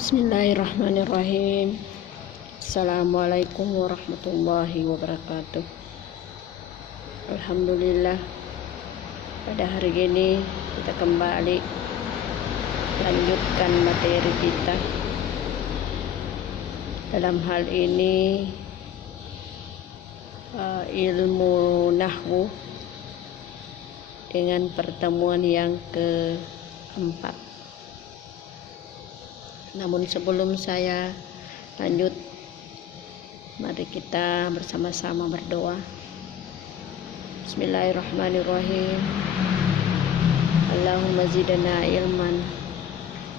Bismillahirrahmanirrahim. Assalamualaikum warahmatullahi wabarakatuh. Alhamdulillah, pada hari ini kita kembali lanjutkan materi kita. Dalam hal ini ilmu nahwu dengan pertemuan yang keempat. Namun sebelum saya lanjut, mari kita bersama-sama berdoa. Bismillahirrahmanirrahim. Allahumma zidna ilman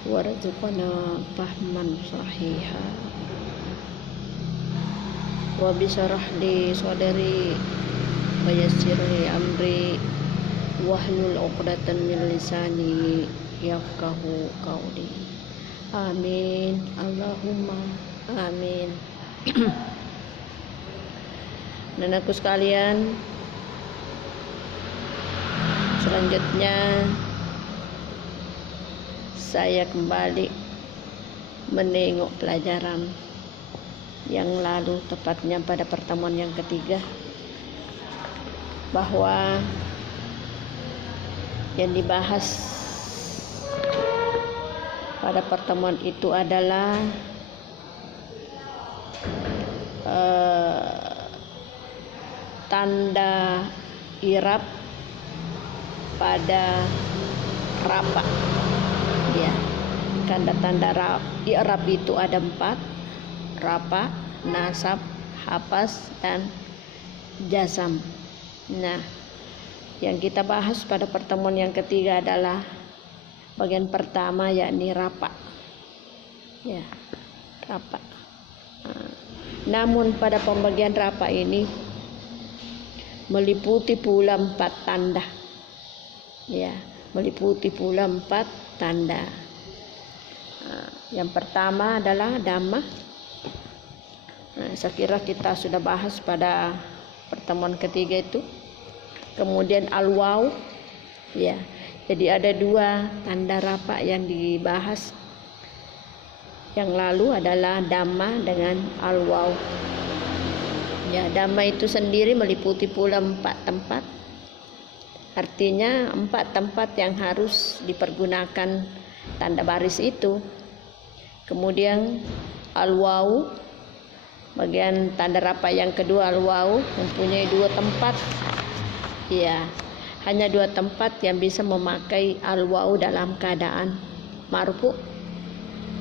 warzuqna fahman sahiha wa bishrah li sadri wa yassir li amri wahlul 'uqdatam min lisani yafqahu qawli. Amin. Allahumma amin. Dan aku sekalian, selanjutnya saya kembali menengok pelajaran yang lalu, tepatnya pada pertemuan yang ketiga, bahwa yang dibahas pada pertemuan itu adalah tanda i'rab pada rafa. Ya, tanda-tanda i'rab itu ada 4: rafa, nasab, hapas, dan jazam. Nah, yang kita bahas pada pertemuan yang ketiga adalah bagian pertama, yakni rafa. Ya, rafa. Namun pada pembagian rafa ini meliputi pula 4 tanda. Ya, meliputi pula 4 tanda. Yang pertama adalah dhammah. Saya kira kita sudah bahas pada pertemuan ketiga itu. Kemudian al-waw. Ya. Jadi ada 2 tanda rafa yang dibahas yang lalu adalah dhammah dengan al-waw. Ya, dhammah itu sendiri meliputi pula 4 tempat. Artinya 4 tempat yang harus dipergunakan tanda baris itu. Kemudian al-waw, bagian tanda rafa yang kedua, al-waw mempunyai 2 tempat. Ya, hanya 2 tempat yang bisa memakai al-waw dalam keadaan marfu.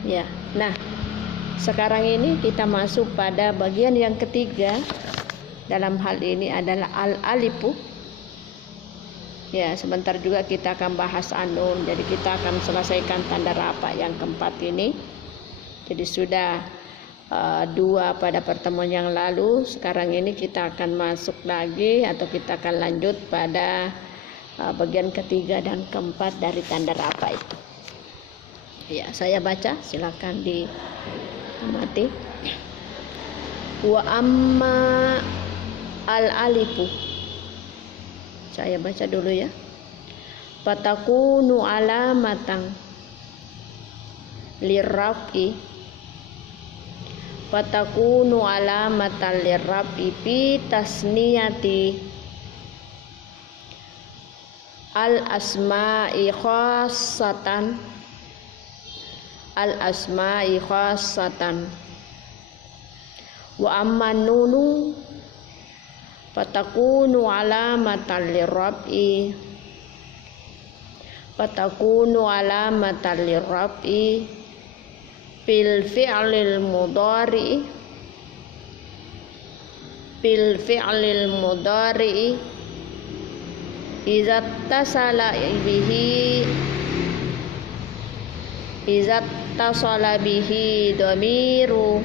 Ya. Nah, sekarang ini kita masuk pada bagian yang ketiga. Dalam hal ini adalah al-alifu. Ya, sebentar juga kita akan bahas an-nun. Jadi kita akan selesaikan tanda rafa yang keempat ini. Jadi sudah 2 pada pertemuan yang lalu. Sekarang ini kita akan masuk lagi, atau kita akan lanjut pada bagian ketiga dan keempat dari tanda rafa itu. Ya, saya baca, silakan diamati. Wa amma al-alifu. Saya baca dulu ya. Fatakunu alamatan lirraf'i. Fatakunu alamatan lirraf'i fi tasniyati al-asma'i khassatan. Al-asma'i khassatan. Wa amma nunu fatakunu alamatan lirraf'i. Fatakunu alamatan lirraf'i fil fi'lil mudhari. Fil fi'lil mudhari izat tasala bihi dhamiru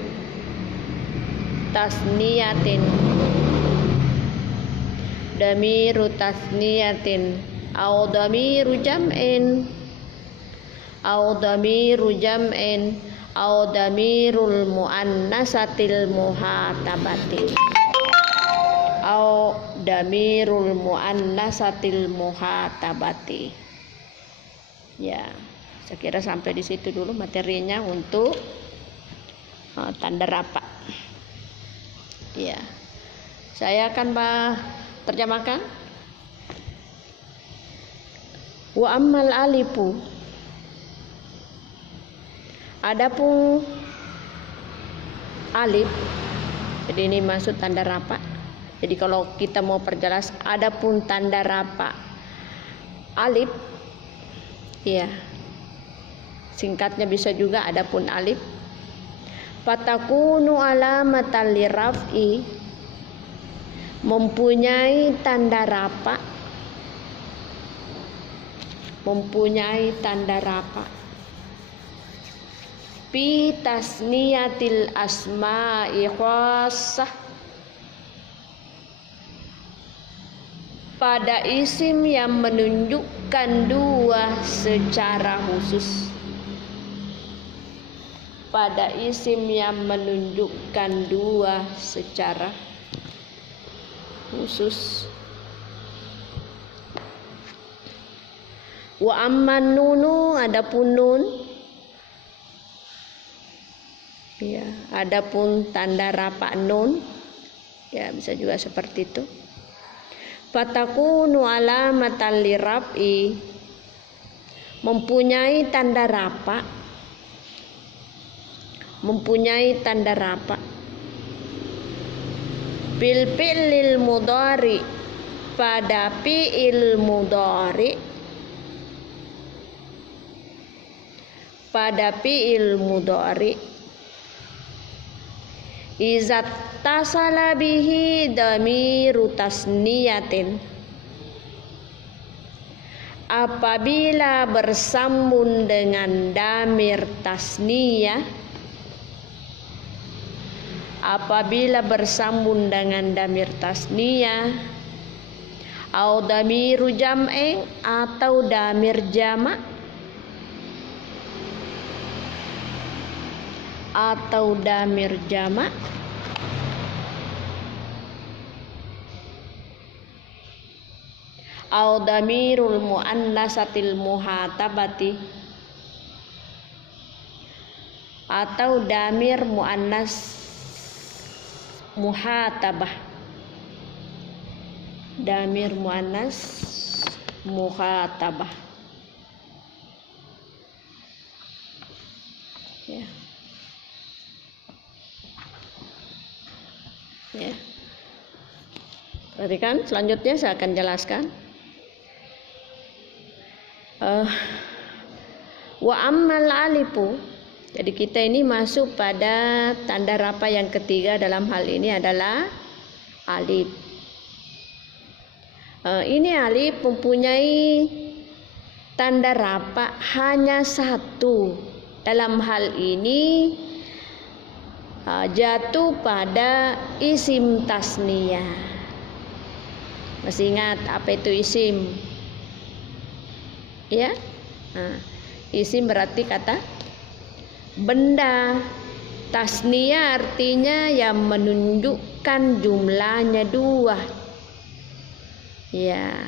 tasniyatin au dhamiru jam'in au dhamirul muannasatil muhatabati au damirul muannasatil muhatabati. Ya, Saya kira sampai di situ dulu materinya untuk tanda rafa. Ya, saya akan terjemahkan. Wa ammal alifu, adapun alif, jadi ini maksud tanda rafa. Jadi kalau kita mau perjelas, adapun tanda rafa alif, ya singkatnya bisa juga adapun alif. Fatakunu alamatan liraf'i, mempunyai tanda rafa, fi tasniyatil asma'i khassah, pada isim yang menunjukkan dua secara khusus. Pada isim yang menunjukkan dua secara khusus. Wa amman nunu, adapun nun, ya, adapun tanda rafa nun, ya bisa juga seperti itu. Fatakunu alamatan liraf'i, mempunyai tanda rafa, bil fi'lil mudhari, pada fi'il mudhari, izat tasala bihi dhamiru tasniyatin, apabila bersambung dengan damir tasniyah, au damiru jam'in, atau damir jamak, au damirul muannasatil muhatabati, atau damir muannas muhatabah, ya. Ya. Perhatikan, selanjutnya saya akan jelaskan. Wa ammal alifu, jadi kita ini masuk pada tanda rafa yang ketiga dalam hal ini adalah alif. Ini alif mempunyai tanda rafa hanya satu. Dalam hal ini jatuh pada isim tasniyah. Masih ingat apa itu isim? Ya, isim berarti kata benda. Tasniyah artinya yang menunjukkan jumlahnya dua. Ya,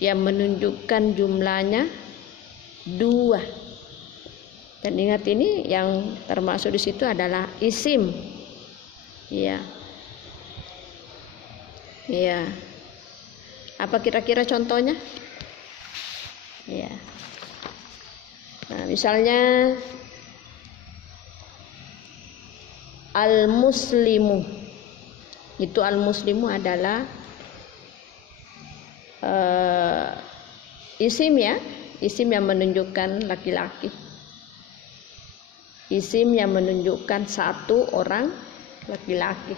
yang menunjukkan jumlahnya dua. Dan ingat, ini yang termasuk di situ adalah isim. Ya. Ya. Apa kira-kira contohnya? Ya. Nah, misalnya al-muslimu. Itu al-muslimu adalah isim, ya. Isim yang menunjukkan laki-laki. Isim yang menunjukkan satu orang laki-laki.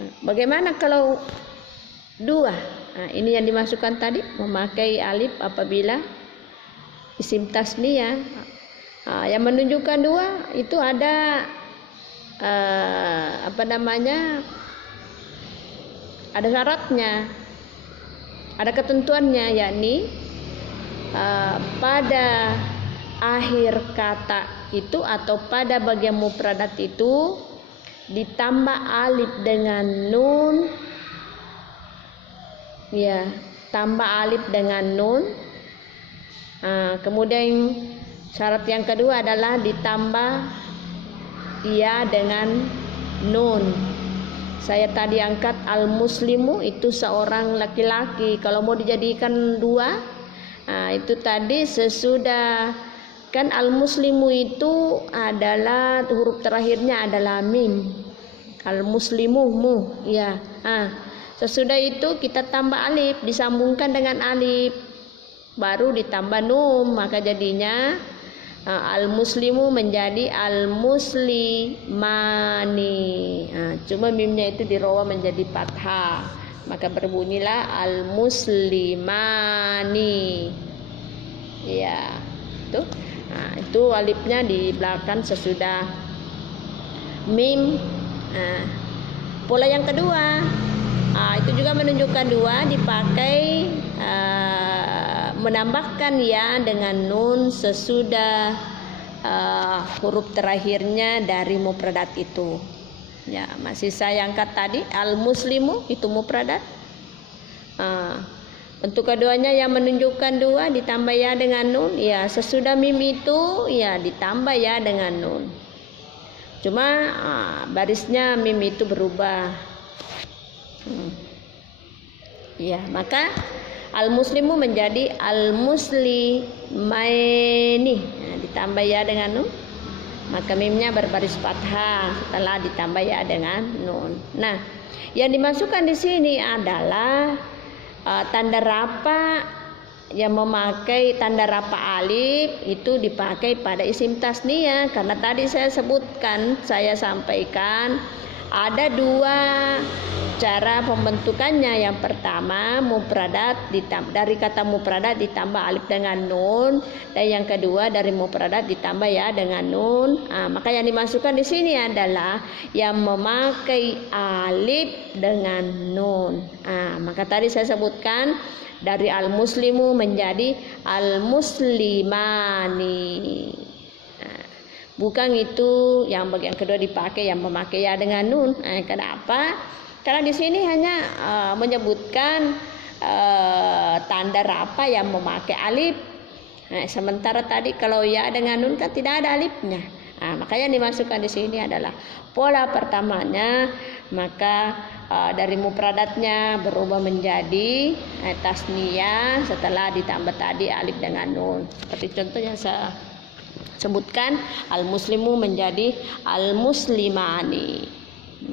Nah, bagaimana kalau dua? Nah, ini yang dimasukkan tadi, memakai alif apabila isim tasniyah. Yang menunjukkan dua itu ada ada syaratnya, ada ketentuannya, yakni pada akhir kata itu atau pada bagian mufradat itu ditambah alif dengan nun, ya, tambah alif dengan nun, Kemudian syarat yang kedua adalah ditambah ya dengan nun. Saya tadi angkat al-muslimu itu seorang laki-laki. Kalau mau dijadikan dua, itu tadi sesudah kan al-muslimu itu adalah huruf terakhirnya adalah mim. Al-muslimu mu ya. Sesudah itu kita tambah alif, disambungkan dengan alif, baru ditambah nun, maka jadinya al-muslimu menjadi al-muslimani. Cuma mimnya itu dirowa menjadi fathah, maka berbunyilah al-muslimani. Ya, tuh. Itu alifnya di belakang sesudah mim. Pola yang kedua, itu juga menunjukkan dua, dipakai menambahkan ya dengan nun sesudah huruf terakhirnya dari mufradat itu. Ya, masih saya angkat tadi al-muslimu itu mufradat. Bentuk keduanya yang menunjukkan dua ditambah ya dengan nun, ya sesudah mim itu ya ditambah ya dengan nun. Cuma barisnya mim itu berubah. Ya, maka al-muslimu menjadi al-muslimaini. Ditambah ya dengan nun, maka mimnya berbaris fathah setelah ditambah ya dengan nun. Nah, yang dimasukkan di sini adalah tanda rafa yang memakai tanda rafa alif itu dipakai pada isim tasniyah, karena tadi saya sampaikan ada dua cara pembentukannya. Yang pertama mufradat dari kata mufradat ditambah alif dengan nun, dan yang kedua dari mufradat ditambah ya dengan nun. Maka yang dimasukkan di sini adalah yang memakai alif dengan nun. Maka tadi saya sebutkan dari al-muslimu menjadi al-muslimani. Bukan itu yang bagian kedua dipakai yang memakai ya dengan nun. Kenapa? Karena di sini hanya menyebutkan tanda rafa yang memakai alif. Sementara tadi kalau ya dengan nun kan tidak ada alifnya. Makanya yang dimasukkan di sini adalah pola pertamanya, maka dari mufradatnya berubah menjadi tasniyah setelah ditambah tadi alif dengan nun. Seperti contoh yang saya sebutkan, al-muslimu menjadi al-muslimani.